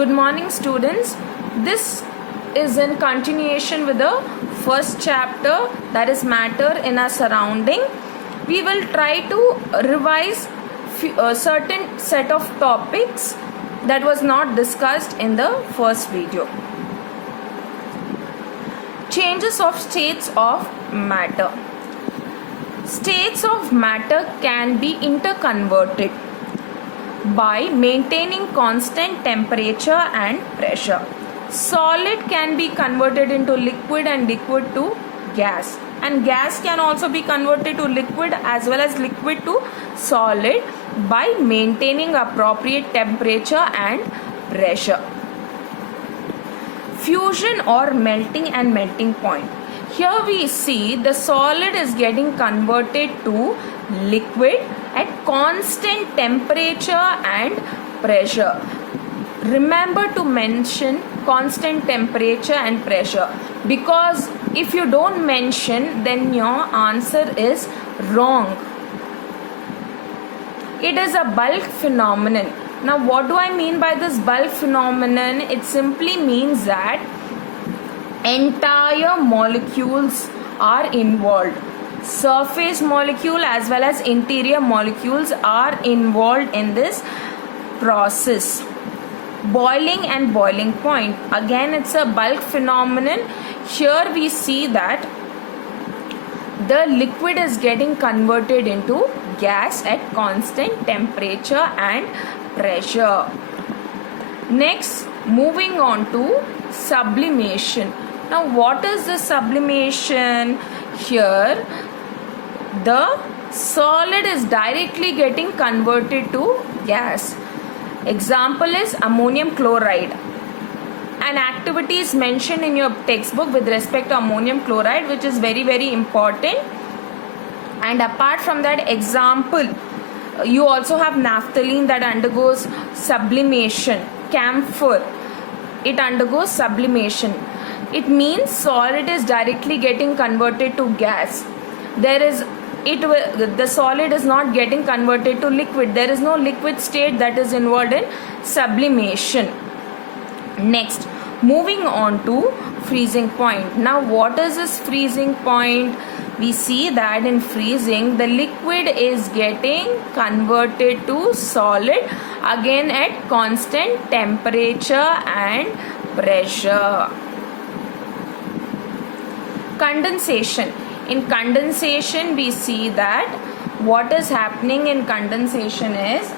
Good morning, students. This is in continuation with the first chapter, that is matter in our surrounding. We will try to revise a certain set of topics that was not discussed in the first video. Changes of states of matter. States of matter can be interconverted by maintaining constant temperature and pressure. Solid can be converted into liquid and liquid to gas, and gas can also be converted to liquid as well as liquid to solid by maintaining appropriate temperature and pressure. Fusion or melting and melting point. Here we see the solid is getting converted to liquid at constant temperature and pressure. Remember to mention constant temperature and pressure, because if you don't mention, then your answer is wrong. It is a bulk phenomenon. Now what do I mean by this bulk phenomenon? It simply means that entire molecules are involved. Surface molecule as well as interior molecules are involved in this process. Boiling and boiling point. Again, it's a bulk phenomenon. Here we see that the liquid is getting converted into gas at constant temperature and pressure. Next, moving on to sublimation. Now, what is the sublimation? Here, the solid is directly getting converted to gas. Example is ammonium chloride. An activity is mentioned in your textbook with respect to ammonium chloride, which is very important. And apart from that example, you also have naphthalene that undergoes sublimation. Camphor, it undergoes sublimation. It means solid is directly getting converted to gas. The solid is not getting converted to liquid. There is no liquid state that is involved in sublimation. Next, moving on to freezing point. Now, what is this freezing point? We see that in freezing, the liquid is getting converted to solid again at constant temperature and pressure. Condensation. In condensation, we see that what is happening in condensation is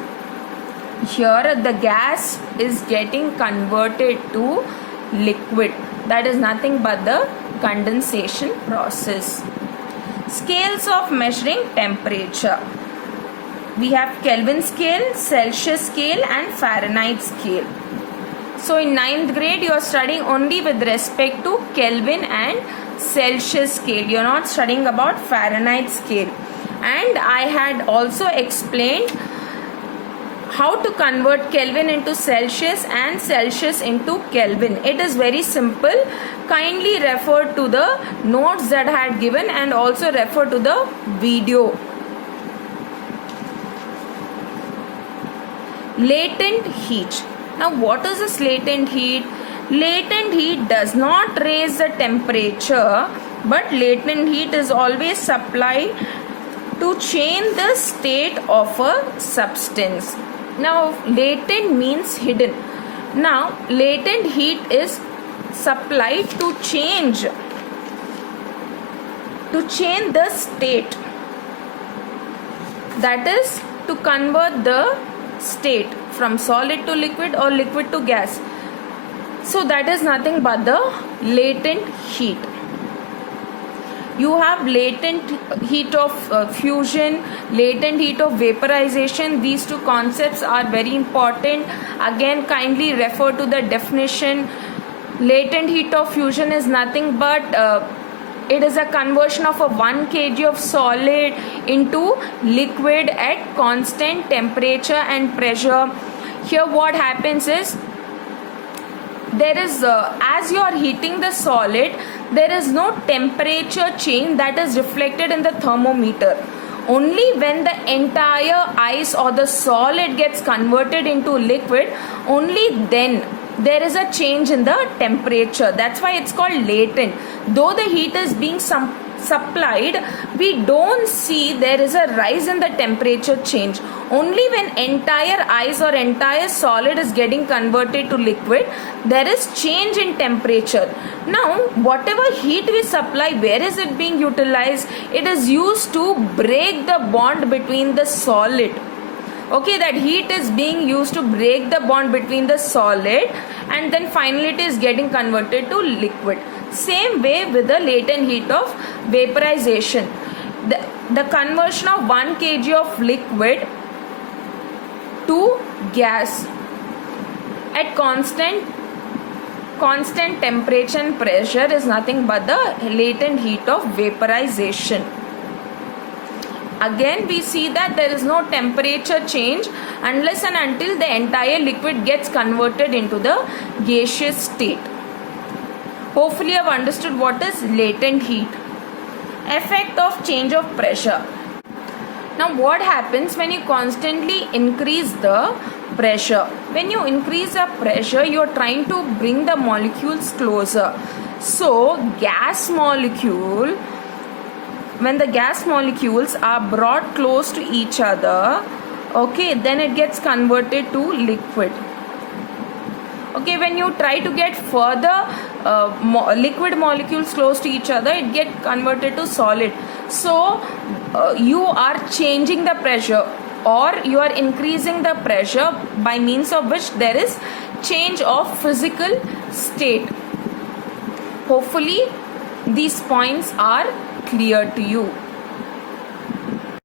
here the gas is getting converted to liquid. That is nothing but the condensation process. Scales of measuring temperature. We have Kelvin scale, Celsius scale and Fahrenheit scale. So in 9th grade, you are studying only with respect to Kelvin and Celsius scale. You are not studying about Fahrenheit scale. And I had also explained how to convert Kelvin into Celsius and Celsius into Kelvin. It is very simple. Kindly refer to the notes that I had given and also refer to the video. Latent heat. Now what is this latent heat? Latent heat does not raise the temperature, but latent heat is always supplied to change the state of a substance. Now, latent means hidden. Now, latent heat is supplied to change the state. That is to convert the state from solid to liquid or liquid to gas. So that is nothing but the latent heat. You have latent heat of fusion, latent heat of vaporization. These two concepts are very important. Again, kindly refer to the definition. Latent heat of fusion is nothing but it is a conversion of a 1 kg of solid into liquid at constant temperature and pressure. Here what happens is, there is as you are heating the solid, there is no temperature change that is reflected in the thermometer. Only when the entire ice or the solid gets converted into liquid, only then there is a change in the temperature. That's why it's called latent. Though the heat is being supplied, we don't see there is a rise in the temperature change. Only when entire ice or entire solid is getting converted to liquid, there is change in temperature. Now, whatever heat we supply, where is it being utilized? It is used to break the bond between the solid. Okay, that heat is being used to break the bond between the solid, and then finally it is getting converted to liquid. Same way with the latent heat of vaporization. The conversion of 1 kg of liquid to gas at constant temperature and pressure is nothing but the latent heat of vaporization. Again, we see that there is no temperature change unless and until the entire liquid gets converted into the gaseous state. Hopefully you have understood what is latent heat. Effect of change of pressure. Now what happens when you constantly increase the pressure? When you increase the pressure, you are trying to bring the molecules closer. So when the gas molecules are brought close to each other, okay, then it gets converted to liquid. Okay, when you try to get further liquid molecules close to each other, it gets converted to solid. So you are changing the pressure, or you are increasing the pressure, by means of which there is change of physical state. Hopefully these points are clear to you.